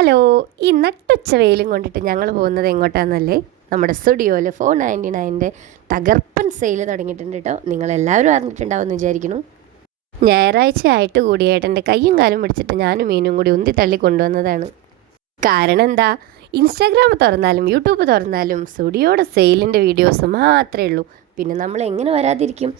Hello, ഈ നട്ടുച്ച വെയിലും കൊണ്ടിട്ട് ഞങ്ങൾ പോകുന്നത് എങ്ങോട്ടാണെന്നല്ലേ? നമ്മുടെ സ്റ്റുഡിയോയിൽ 499 തകർപ്പൻ സെയിൽ തുടങ്ങിയിട്ടുണ്ട് കേട്ടോ. നിങ്ങളെല്ലാവരും അറിഞ്ഞിട്ടുണ്ടാവുമെന്ന് വിചാരിക്കുന്നു. ഞായറാഴ്ച ആയിട്ട് കൂടി ഏട്ടൻ്റെ കയ്യും കാലും പിടിച്ചിട്ട് ഞാനും മീനും കൂടി ഉന്തി തള്ളി കൊണ്ടുവന്നതാണ്. കാരണം എന്താ, ഇൻസ്റ്റാഗ്രാം തുറന്നാലും യൂട്യൂബ് തുറന്നാലും സ്റ്റുഡിയോയുടെ സെയിലിൻ്റെ വീഡിയോസ് മാത്രമേ ഉള്ളൂ. പിന്നെ നമ്മൾ എങ്ങനെ വരാതിരിക്കും?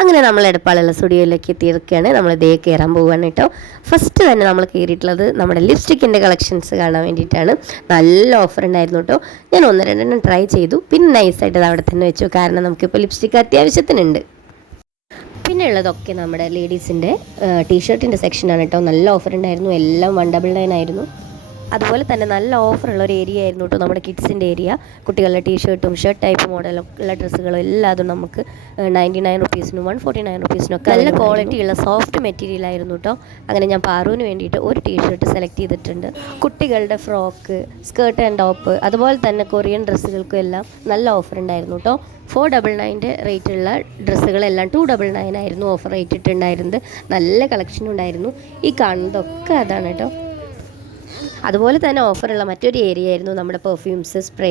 അങ്ങനെ നമ്മൾ എടപ്പാളുള്ള സ്റ്റുഡിയോയിലേക്ക് എത്തിയിരിക്കുകയാണ്. നമ്മൾ ഇതേ കയറാൻ പോവുകയാണ് കേട്ടോ. ഫസ്റ്റ് തന്നെ നമ്മൾ കയറിയിട്ടുള്ളത് നമ്മുടെ ലിപ്സ്റ്റിക്കിൻ്റെ കളക്ഷൻസ് കാണാൻ വേണ്ടിയിട്ടാണ്. നല്ല ഓഫർ ഉണ്ടായിരുന്നു കേട്ടോ. ഞാൻ ഒന്ന് രണ്ടെണ്ണം ട്രൈ ചെയ്തു, പിന്നെ നൈസായിട്ട് അത് അവിടെ തന്നെ വെച്ചു. കാരണം നമുക്കിപ്പോൾ ലിപ്സ്റ്റിക്ക് അത്യാവശ്യത്തിനുണ്ട്. പിന്നെ ഉള്ളതൊക്കെ നമ്മുടെ ലേഡീസിൻ്റെ ടീഷർട്ടിൻ്റെ സെക്ഷനാണ് കേട്ടോ. നല്ല ഓഫർ ഉണ്ടായിരുന്നു. എല്ലാം 199 ആയിരുന്നു. അതുപോലെ തന്നെ നല്ല ഓഫറുള്ള ഒരു ഏരിയ ആയിരുന്നു കേട്ടോ നമ്മുടെ കിഡ്സിൻ്റെ ഏരിയ. കുട്ടികളുടെ ടീഷർട്ടും ഷർട്ട് ടൈപ്പ് മോഡലുള്ള ഡ്രസ്സുകളും എല്ലാതും നമുക്ക് 99 റുപ്പീസിനും 149 റുപ്പീസിനൊക്കെ നല്ല ക്വാളിറ്റിയുള്ള സോഫ്റ്റ് മെറ്റീരിയൽ ആയിരുന്നു കേട്ടോ. അങ്ങനെ ഞാൻ പാറുവിന് വേണ്ടിയിട്ട് ഒരു ടീഷർട്ട് സെലക്ട് ചെയ്തിട്ടുണ്ട്. കുട്ടികളുടെ ഫ്രോക്ക്, സ്കേർട്ട് ആൻഡ് ടോപ്പ്, അതുപോലെ തന്നെ കൊറിയൻ ഡ്രസ്സുകൾക്കും എല്ലാം നല്ല ഓഫർ ഉണ്ടായിരുന്നു കേട്ടോ. 499 റേറ്റുള്ള ഡ്രസ്സുകളെല്ലാം 299 ആയിരുന്നു ഓഫർ റേറ്റ് ഇട്ടുണ്ടായിരുന്നത്. നല്ല കളക്ഷൻ ഉണ്ടായിരുന്നു. ഈ കാണുന്നതൊക്കെ അതാണ് കേട്ടോ. അതുപോലെ തന്നെ ഓഫറുള്ള മറ്റൊരു ഏരിയ ആയിരുന്നു നമ്മുടെ പെർഫ്യൂംസ്, സ്പ്രേ,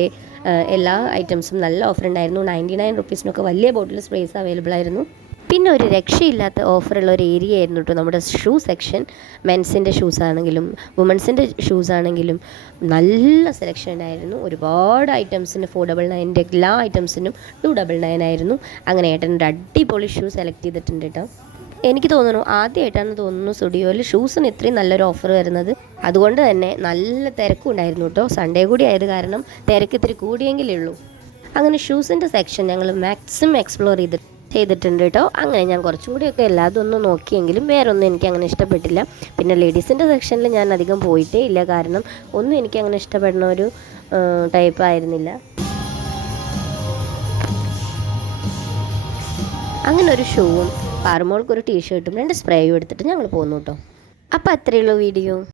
എല്ലാ ഐറ്റംസും നല്ല ഓഫർ ഉണ്ടായിരുന്നു. 99 റുപ്പീസിനൊക്കെ വലിയ ബോട്ടിൽ സ്പ്രേസ് അവൈലബിൾ ആയിരുന്നു. പിന്നെ ഒരു രക്ഷയില്ലാത്ത ഓഫറുള്ള ഒരു ഏരിയ ആയിരുന്നു കേട്ടോ നമ്മുടെ ഷൂ സെക്ഷൻ. മെൻസിൻ്റെ ഷൂസ് ആണെങ്കിലും വുമൻസിൻ്റെ ഷൂസ് ആണെങ്കിലും നല്ല സെലക്ഷൻ ഉണ്ടായിരുന്നു. ഒരുപാട് ഐറ്റംസിന് 499 എല്ലാ ഐറ്റംസിനും 299 ആയിരുന്നു. അങ്ങനെ ഏട്ടൻ ഒരു അടിപൊളി ഷൂ സെലക്ട് ചെയ്തിട്ടുണ്ട് കേട്ടോ. എനിക്ക് തോന്നുന്നു ആദ്യമായിട്ടാണ് തോന്നുന്നു സ്റ്റുഡിയോയിൽ ഷൂസിന് ഇത്രയും നല്ലൊരു ഓഫർ വരുന്നത്. അതുകൊണ്ട് തന്നെ നല്ല തിരക്കും ഉണ്ടായിരുന്നു കേട്ടോ. സൺഡേ കൂടി ആയത് കാരണം തിരക്ക് ഇത്തിരി കൂടിയെങ്കിലേ ഉള്ളൂ. അങ്ങനെ ഷൂസിൻ്റെ സെക്ഷൻ ഞങ്ങൾ മാക്സിമം എക്സ്പ്ലോർ ചെയ്തിട്ടുണ്ട് കേട്ടോ. അങ്ങനെ ഞാൻ കുറച്ചും കൂടിയൊക്കെ എല്ലാതും ഒന്ന് നോക്കിയെങ്കിലും വേറൊന്നും എനിക്ക് അങ്ങനെ ഇഷ്ടപ്പെട്ടില്ല. പിന്നെ ലേഡീസിൻ്റെ സെക്ഷനിൽ ഞാൻ അധികം പോയിട്ടേ ഇല്ല. കാരണം ഒന്നും എനിക്ക് അങ്ങനെ ഇഷ്ടപ്പെടുന്ന ഒരു ടൈപ്പ് ആയിരുന്നില്ല. അങ്ങനെ ഒരു ഷൂവും പാറുമോൾക്ക് ഒരു ടീഷർട്ടും 2 സ്പ്രേയും എടുത്തിട്ട് ഞങ്ങൾ പോന്നു കേട്ടോ. അപ്പോൾ അത്രയേ ഉള്ളൂ വീഡിയോ.